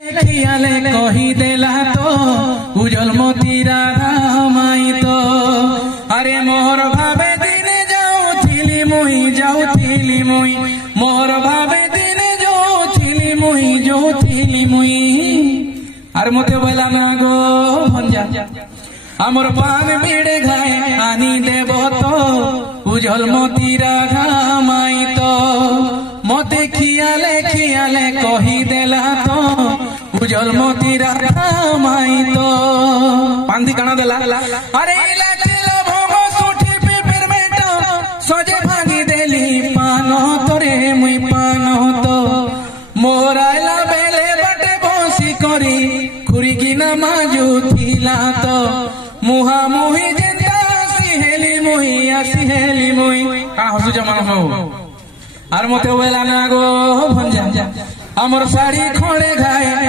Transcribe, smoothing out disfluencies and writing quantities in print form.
খিয়ালে কহি দেলা তো উজল মতিরা রামাই তো আরে মোর ভাবে দিনে যাউথিলি মুই মোর ভাবে দিনে যাউথিলি মুই আর মতে বলা না গো ভঞ্জা আমার পান বিড়ে ঘায়ে আনি দেব তো উজল মতিরা রামাই তো মতে খিয়ালে কহি দেলা তো উজল মতিরা রামাই তো পান্তি কানা দেলা আরে ইলাচিল ভোগ সুঠি পিপির বেটা সজে ভাঙি দেলি পান তোরে মুই পান তো মোরাইলা বেলে বাটে বসি করি খুরি কিনা মাজু থিলা তো মুহা মুহি যেতা আসি হেলি মুই কানা হসু জমান হো আর মতে বেলা না গো ভঞ্জা আমার শাড়ি খড়ে ঘায়ে